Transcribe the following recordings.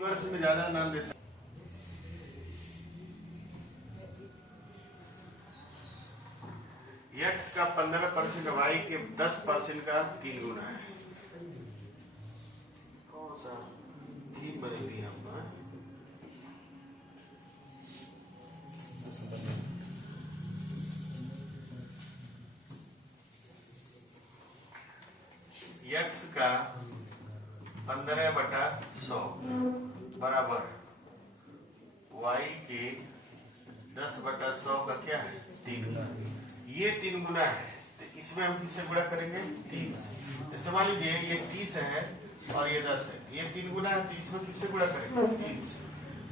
वर्ष में ज्यादा नाम देता है। x का 15% y के 10% का 3 गुना है। कौन सा ठीक बनेगी आपका? x का 15/100 बराबर y के 10/100 का क्या है? 3 गुना। ये 3 गुना है तो इसमें हम किससे गुणा करेंगे? 3 से। जैसे मान लीजिए ये 30 है और ये 10 है, ये 3 गुना है तो इसमें किससे गुणा करेंगे? 3 से।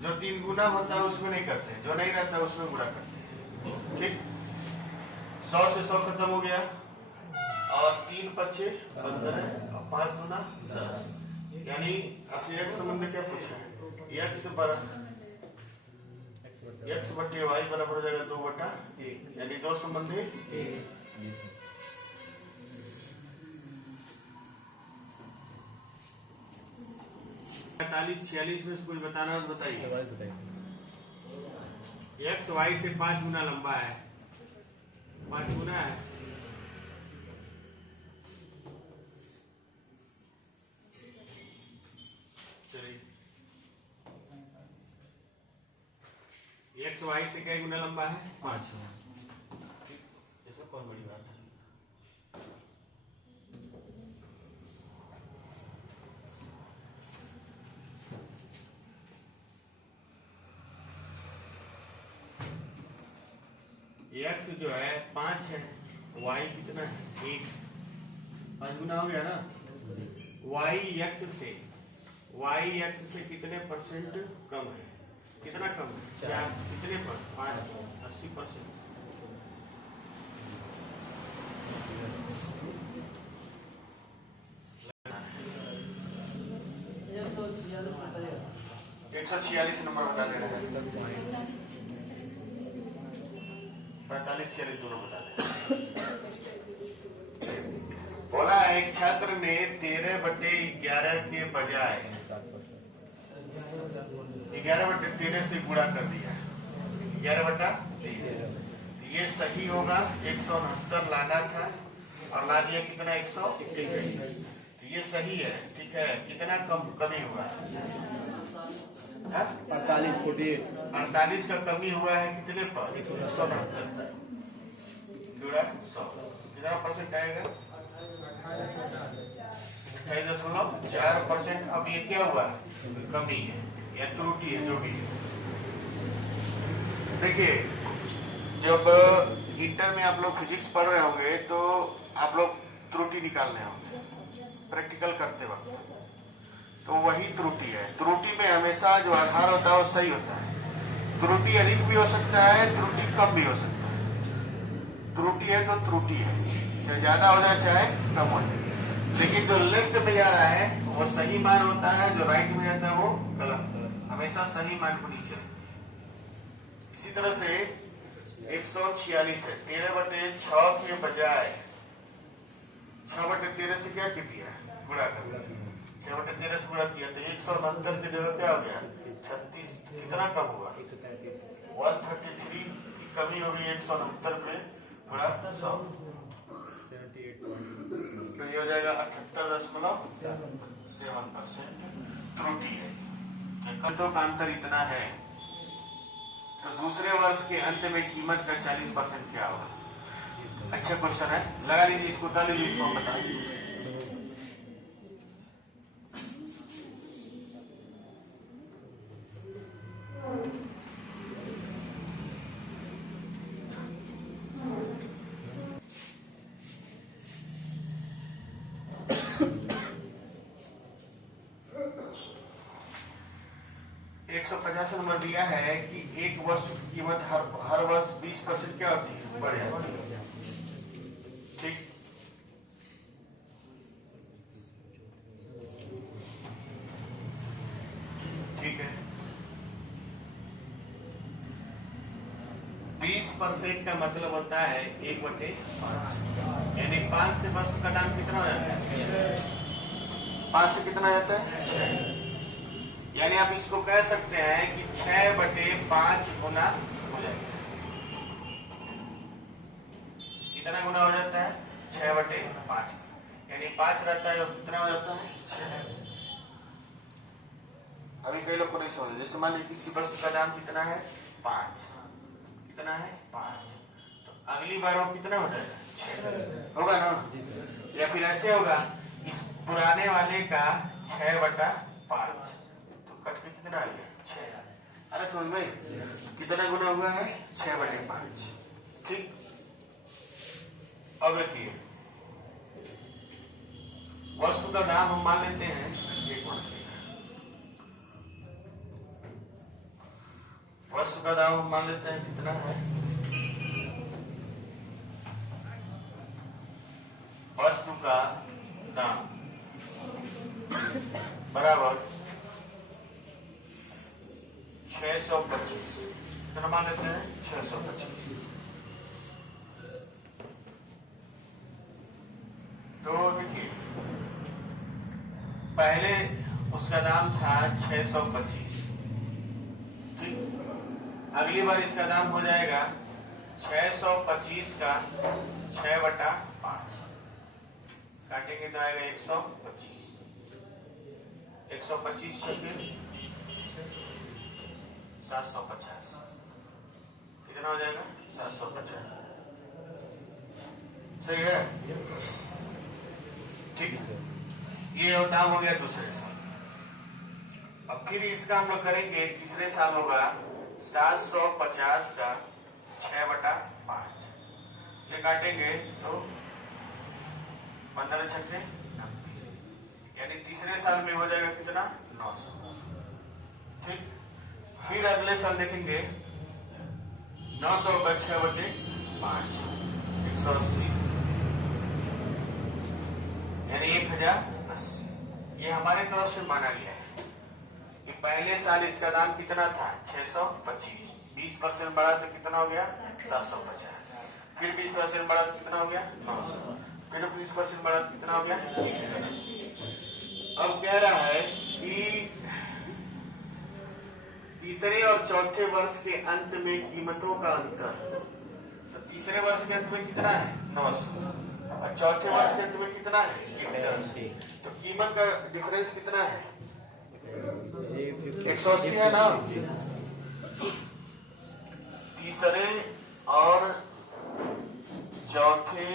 जो 3 गुना होता है उसमें नहीं करते, जो नहीं रहता है उसमें गुणा करते हैं। ठीक, 100 से 100 खत्म हो गया और 3 पच्चे 15 और 5 गुना 10। यानी आपसे एक संबंध में क्या पूछा है? x बटे y बराबर हो जाएगा 2/1, यानी 2 संबंध है 1। 45-46 में से कुछ बताना है तो बताइए। x y से 5 गुना लंबा है, 5 गुना है। एक्स वाई से क्या गुना लंबा है? 5। इसमें कौन बड़ी बात है? एक्स जो है 5 है, वाई कितना है? 1। 5 गुना हो गया ना। वाई एक्स से कितने परसेंट कम है? कितना कम है? 4। कितने पर? 5। 80%। 146 नंबर बता दे रहा है। 45-46 दोनों बता दे। बोला एक छात्र ने 13/11 के बजाय 11/13 से गुणा कर दिया। 11/13 ये सही होगा। 169 लाना था और ला दिया कितना? 100। ये सही है, ठीक है। कितना कमी हुआ है? 48 का कमी हुआ है। कितने पर? 169 गुणा 100 कितना परसेंट आएगा? 28.4%। अब ये क्या हुआ? कमी है या त्रुटि है, जो भी है। देखिए, जब इंटर में आप लोग फिजिक्स पढ़ रहे होंगे तो आप लोग त्रुटि निकालने होंगे प्रैक्टिकल करते वक्त, तो वही त्रुटि है। त्रुटि में हमेशा जो आधार होता है वो सही होता है। त्रुटि अधिक भी हो सकता है, त्रुटि कम भी हो सकता है। त्रुटि है तो त्रुटि है, चाहे ज्यादा हो जाए चाहे कम हो जाए। लेकिन जो लेफ्ट में जा रहा है वो सही मान होता है, जो राइट में जाता है वो गलत। हमेशा सही मान होनी चाहिए। इसी तरह से 146 है। 13/6 के बजाय 6/13 से क्या किया? गुणा कर दिया। 6/13 से गुणा किया तो 169 की जगह क्या हो गया? 36। कितना कम हुआ? 133 की कमी हो गई 169 में गुणा 100। तो ये हो जाएगा 78.7% त्रुटि है। खतों का अंतर इतना है तो दूसरे वर्ष के अंत में कीमत का 40% क्या होगा? अच्छा क्वेश्चन है, लगा लीजिए इसको, उतार लीजिए इसको, बता दीजिए। नंबर दिया है कि एक वस्तु की कीमत हर वर्ष 20% क्या होती है? बढ़ जाती है। ठीक, ठीक है। 20% का मतलब होता है 1/5, यानी 5 से वस्तु का दाम कितना हो जाता है? 5 से कितना जाता है? 6। यानी आप इसको कह सकते हैं कि 6/5 गुना हो जाएगा। कितना गुना हो जाता है? 6/5, यानी 5 रहता है और कितना हो जाता है? 6। अभी कई लोग को नहीं समझ, जैसे मान लीजिए किसी वस्तु का दाम कितना है? 5। कितना है? 5। तो अगली बार वो कितना हो जाएगा? 6 होगा ना? या फिर ऐसे होगा, इस पुराने वाले का 6/5, तो कट के कितना आ गया? 6। अरे सुन भाई, कितना गुना हुआ है? 6/5। ठीक। अब देखिए, वस्तु का दाम हम मान लेते हैं 1 रुपये। वस्तु का दाम हम मान लेते हैं कितना है? वस्तु का दाम बराबर 625। कितना मान लेते हैं? 625। तो देखिए, पहले उसका दाम था 625। ठीक। अगली बार इसका दाम हो जाएगा 625 का 6/5, काटेंगे तो आएगा 125। 125 छब्बीस 750। कितना हो जाएगा? 750। सही है? ठीक। ये दाम हो गया दूसरे साल। अब फिर इसका हम लोग करेंगे, तीसरे साल होगा 750 का 6/5। ये काटेंगे तो 15 छक्के 90, यानी तीसरे साल में हो जाएगा कितना? 900। ठीक। फिर अगले साल देखेंगे 900 का 6/5 180, यानी 1080। ये हमारे तरफ से माना गया है कि पहले साल इसका दाम कितना था? 625। 20% बढ़ा तो कितना हो गया? 750। फिर 20% बढ़ा तो कितना हो गया? 900। फिर 20% बढ़ा तो कितना हो गया? 1080। अब कह रहा है कि तीसरे और चौथे वर्ष के अंत में कीमतों का अंतर। तो तीसरे वर्ष के अंत में कितना है? 900। और चौथे वर्ष के अंत में कितना है? 1080। तो कीमत का डिफरेंस कितना है? 180 है ना? तीसरे और चौथे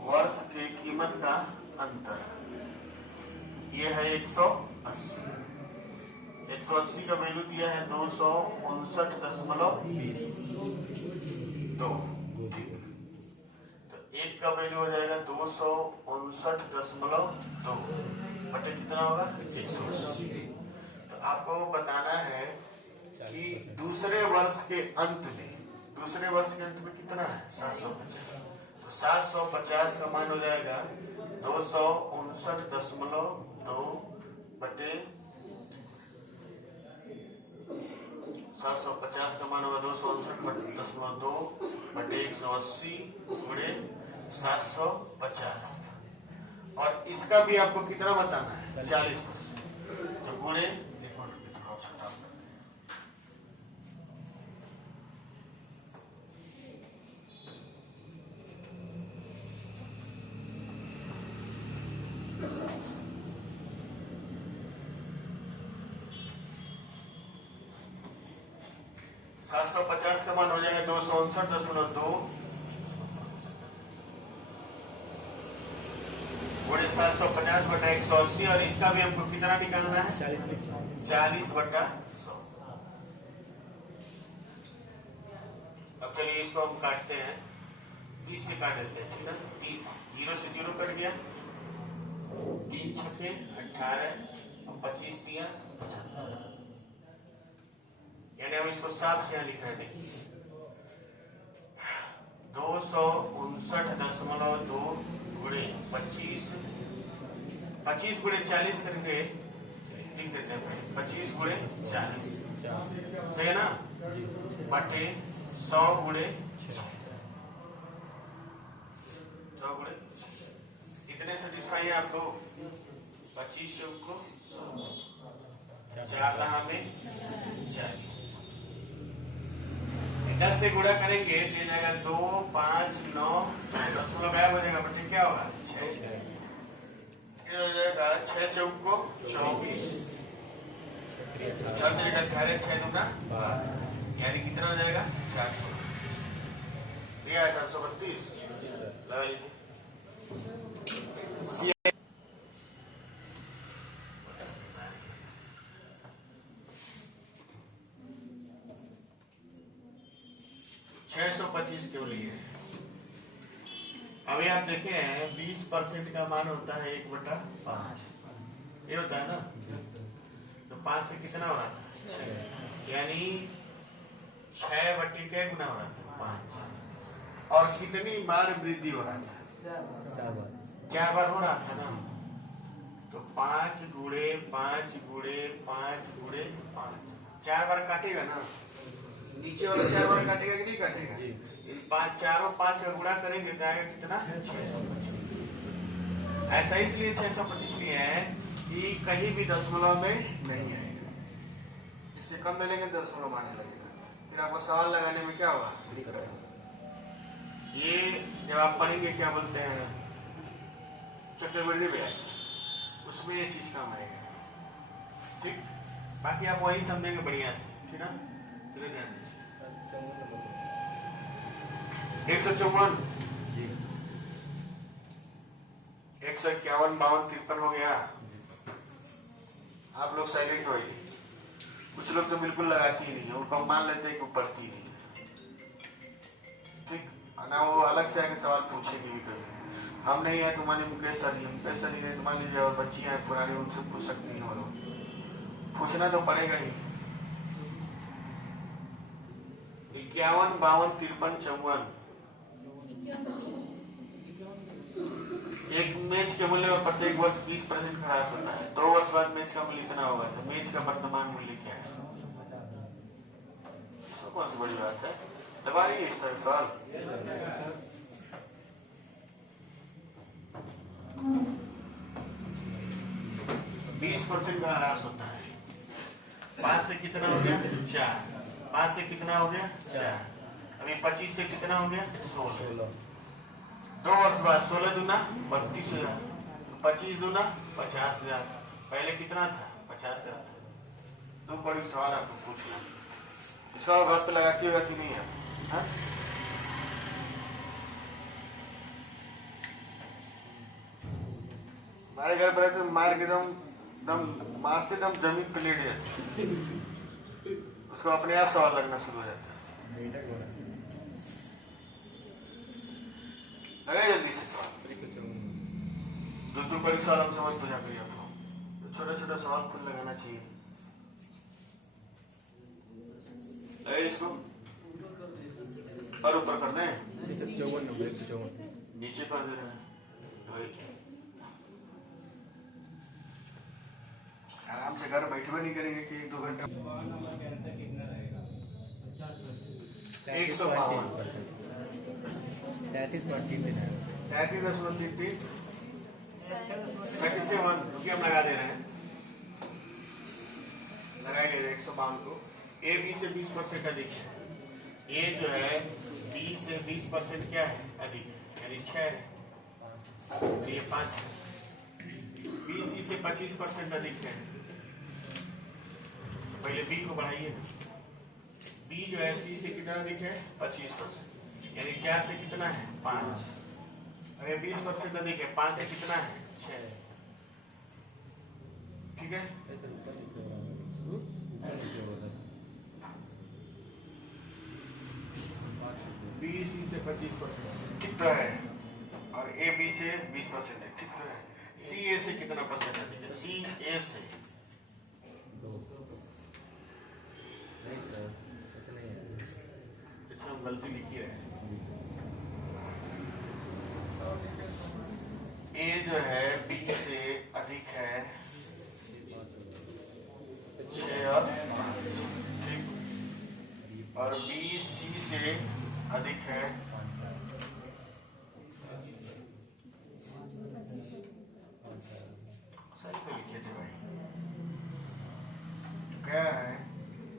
वर्ष के कीमत का अंतर ये है 180। 180 का वैल्यू दिया है 259.2। तो एक का वैल्यू हो जाएगा 259.2 बटे कितना होगा? 180। तो आपको बताना है कि दूसरे वर्ष के अंत में कितना है? 750। तो 750 का मान हो जाएगा 259.2 बटे 750 का मान होगा 259.2 बटे 180 गुणे 750। और इसका भी आपको कितना बताना है? 40%। तो गुणे 750 का मान हो जाएगा 259.2 गुणे 750 बटा 180। और इसका भी हमको कितना निकालना है? 40/100। अब चलिए इसको हम काटते हैं, 30 से काट देते हैं। ठीक है, 30 0 से 0 कट गया, 3 छक्के 18 और 25 तिया 75। यानी हम इसको साफ से यहाँ लिख रहे हैं। देखिए 259.2 गुणे 25 गुणे 40 करके लिख देते हैं। 25 गुणे 40 सही है ना? बटे 100 गुणे 100 गुणे। इतने सेटिस्फाई है आपको? 25 को 4 दहा में 40। 10 से गुणा करेंगे तो जाएगा 2 5 9 दशमलव गायब हो जाएगा, बटे क्या होगा 6 हो जाएगा। 6 चौको 24, 6 तरीका 18, 6 दूना 12, यानी कितना हो जाएगा 400। ये आया 432 लगा लीजिए। के लिए अभी आप देखे हैं 20% का मान होता है 1/5, ये होता है ना। तो 5 से कितना हो रहा था 6, यानी 6 बट्टी के गुना हो रहा था 5। और कितनी बार वृद्धि हो रहा था 4 बार हो रहा था ना। तो 5 गुणे 5 गुणे 5 गुणे 5 4 बार काटेगा ना, नीचे वाला 4 बार काटेगा कि नहीं काटेगा। इन 5 4 और 5 का गुणा करेंगे तो आएगा कितना 625। ऐसा इसलिए 625 लिए है कि कहीं भी दशमलव में नहीं आएगा, इससे कम मिलेंगे दशमलव आने लगेगा, फिर आपको सवाल लगाने में क्या होगा दिक्कत। ये जब आप पढ़ेंगे क्या बोलते हैं चक्रवृद्धि ब्याज, उसमें ये चीज काम आएगा। ठीक, बाकी आप वही समझेंगे बढ़िया से, ठीक ना। चलिए ध्यान दीजिए 154 151 52 53 हो गया। आप लोग साइलेंट हो, कुछ लोग तो बिल्कुल लगाती ही नहीं है, उनको मान लेते हैं कि पढ़ती ही नहीं है। ठीक ना, वो अलग से आके सवाल पूछेगी भी कभी, हम नहीं है तुम्हारे मुकेश सर नहीं मान लीजिए, और बच्ची हैं पुरानी, उनसे पूछ सकती हैं, और पूछना तो पड़ेगा ही। 51 52 53 54 एक मेज के मूल्य में प्रत्येक वर्ष 20% ह्रास होता है। 2 वर्ष बाद मेज का मूल्य इतना होगा, तो मेज का वर्तमान मूल्य क्या है। इसमें कौन सी बड़ी बात है, दबा रही है इस तरह सवाल। 20% का ह्रास होता है। 5 से कितना हो गया 4, 5 से कितना हो गया 4, अभी 25 से कितना हो गया 16। 2 वर्ष बाद 16 दूना 32,000, 25 दूना 50,000, पहले कितना था 50,000 था। 2 बड़ी सवाल आपको पूछना, इसका घर पे लगाती होगा कि नहीं है। हा? हमारे घर पर तो मार के दम मारते दम जमीन पे लेट जाते, उसको अपने आप सवाल लगना शुरू हो जाता है। लगे जल्दी से सवाल, दो बड़ी सवाल हम समझ तो जाते हैं, तो छोटा छोटा सवाल खुद लगाना चाहिए। लगे इसको पर ऊपर करना है, नीचे कर दे रहे हैं। आराम से घर बैठे हुए नहीं करेंगे कि 1-2 घंटा। 152 33.33 37 रुपये हम लगा दे रहे हैं, लगाएंगे 152 को। ए बी से 20% अधिक है, ए जो है बी से 20% क्या है अधिक है, यानी 6 है, तो ये 5 है। बी सी से 25% अधिक है, तो पहले बी को बढ़ाइए। बी जो है सी से कितना अधिक है 25%, यानी 4 से कितना है 5, अगर 20% अधिक है 5 से कितना है 6। ठीक है, बी सी से 25% ठीक तो है, और ए बी से 20% है, ठीक तो है। सी ए से कितना परसेंट अधिक है, सी ए से 2। इसमें गलती लिखी है, ए जो है बी से अधिक है 6 और 5, ठीक, और बी सी से अधिक है 6। कह रहा है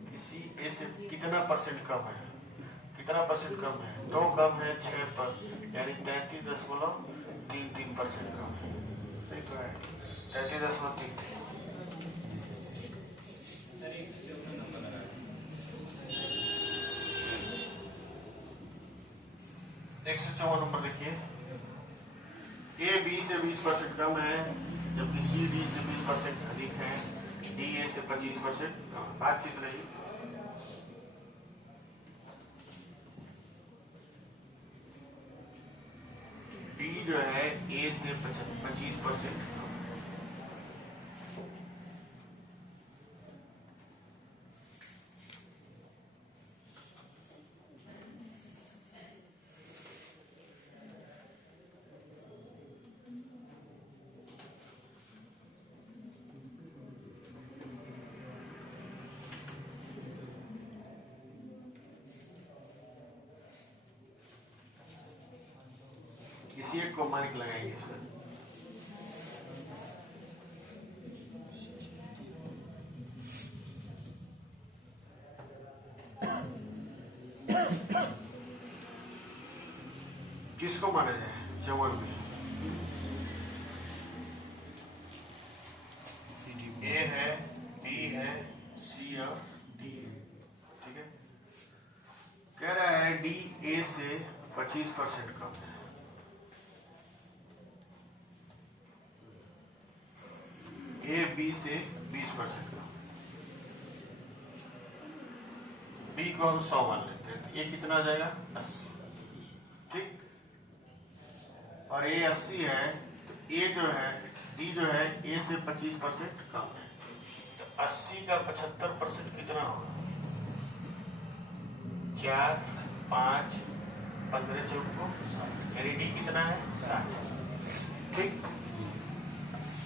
कि सी ए से कितना परसेंट कम है, कितना परसेंट कम है, तो कम है 6 पर, यानी 33.33% कम है। नहीं तो है 33.33। एक सौ 54 नंबर देखिए, ए बी से 20% कम है, जबकि सी डी से 20% अधिक है, डी ए से 25% कम। बातचीत रही। डी जो है ए से 25% कम। किसी एक को मार्क लगाएंगे इसमें। किसको माना जाए चवन में? ए है, बी है, सी और डी है। ठीक है, कह रहा है डी ए से 25% कम है, ए बी से 20% कम। बी को हम 100 मान लेते हैं, तो ये कितना आ जाएगा 80। ठीक, और ए 80 है, तो ए जो है डी जो है ए से 25% कम है, तो 80 का 75% कितना होगा? 4, 5, 15 चौको 60, यानी डी कितना है 60। ठीक,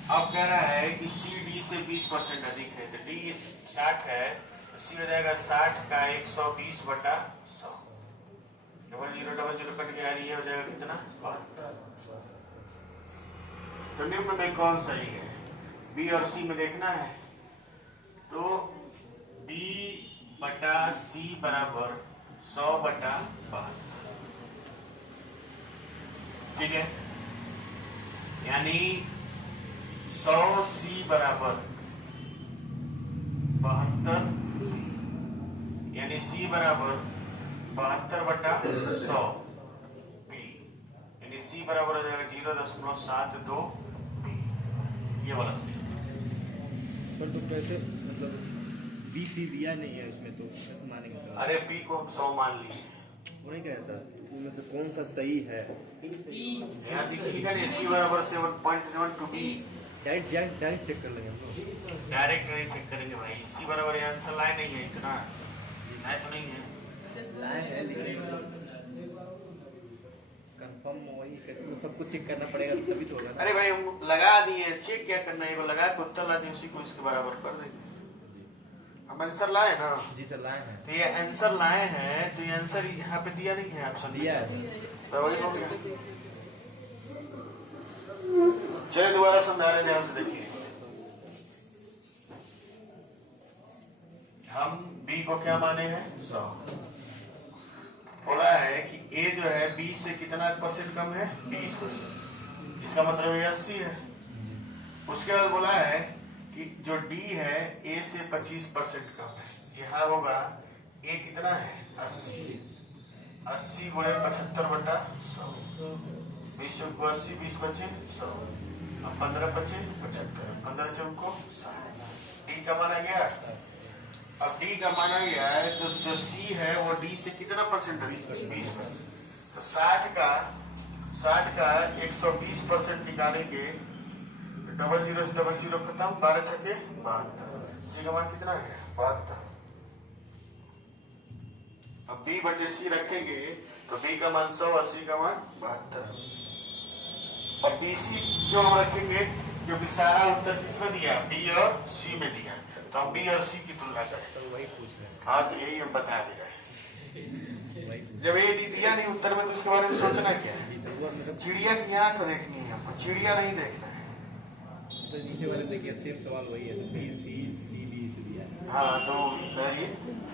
अब कह रहा है कि सी डी से 20% अधिक है, तो डी 60 है, तो सी हो जाएगा 60 का 120/100। 0000 कट गया, ये हो जाएगा कितना 72। तो निम्न में कौन सही है? बी और सी में देखना है, तो बी बटा सी बराबर 100/72। ठीक है, यानी 100 सी बराबर 72, यानी सी बराबर 72/100 बी, यानी सी बराबर हो जाएगा 0.72 बी। ये वाला सही। पर तो कैसे, मतलब बी सी दिया नहीं है उसमें, तो कैसे मानेंगे? अरे बी को हम 100 मान लिए, वो नहीं कह सर, उनमें से कौन सा सही है? यहाँ लिखा नहीं सी बराबर 7.72 बी। डायरेक्ट चेक कर लेंगे हम लोग। डायरेक्ट नहीं चेक करेंगे भाई, सी बराबर यहाँ आंसर लाए नहीं है, इतना लाए तो नहीं है, लाए है लेकिन कंफर्म वही कैसे सब कुछ चेक करना पड़ेगा, तभी तो होगा। अरे भाई हम लगा दिए, चेक क्या करना है, वो लगा के उत्तर ला दिए, उसी को इसके बराबर कर देंगे। हम आंसर लाए ना? जी सर लाए हैं। तो ये आंसर लाए हैं, तो ये आंसर यहाँ पे दिया नहीं है, ऑप्शन दिया है, तो वही हो गया। चलिए दोबारा समझा रहे, ध्यान से देखिए। हम बी को क्या माने हैं 100, बोला है कि ए जो है बी से कितना % कम है 20%, इसका मतलब ये 80 है। उसके बाद बोला है कि जो डी है ए से 25% कम है, यहाँ होगा ए कितना है 80, 80 गुणे 75/100, 20 चौको 80, 20 बचे 100, 15 बचे 75, 15 चौको 60। डी का माना गया। अब डी का माना गया है, तो जो सी है वो डी से कितना % है 20%, तो 60 का 120% निकालेंगे, 00 से 00 खत्म, 12 छके 72, सी का मान कितना है 72। अब बी बटे सी रखेंगे, तो बी का मान 100 और सी का मान 72। और बी सी क्यों रखेंगे? क्योंकि सारा उत्तर किसमें दिया, बी और सी में दिया, तो हम बी और सी की तुलना करें। तो वही पूछ रहे हैं। हाँ, तो यही हम बता दे रहे हैं। जब ए डी दिया नहीं उत्तर में, तो उसके बारे में सोचना क्या है? चिड़िया की आंख देखनी है हमको, चिड़िया नहीं देखना है। तो नीचे वाले देखिए सेम सवाल वही है, तो बी सी सी डी से दिया है। हाँ तो ये